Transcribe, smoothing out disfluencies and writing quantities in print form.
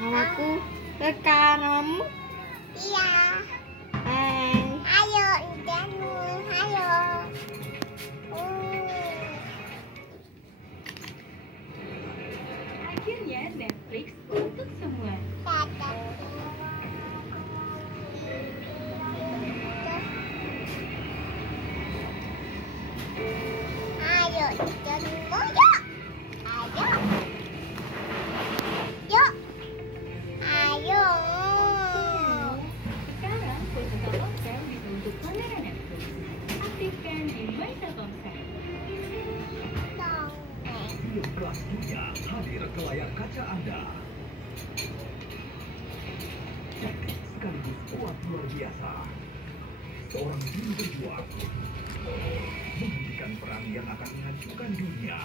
Namaku Reka, namamu? Iya. Hai. Ayo, Danu. Ayo. Akhirnya Netflix untuk semua. Dadah. Ayo, Danu. Yuk. Ayo. Yuk. Ayo. Sekarang kuota Telkomsel bisa untuk langganan Netflix. Aktifkan di My Telkomsel. Dongeng. Film kelas dunia hadir ke layar kaca Anda. Cantik sekaligus kuat luar biasa. Seorang juru berjuang menghentikan perang yang akan menghancurkan dunia.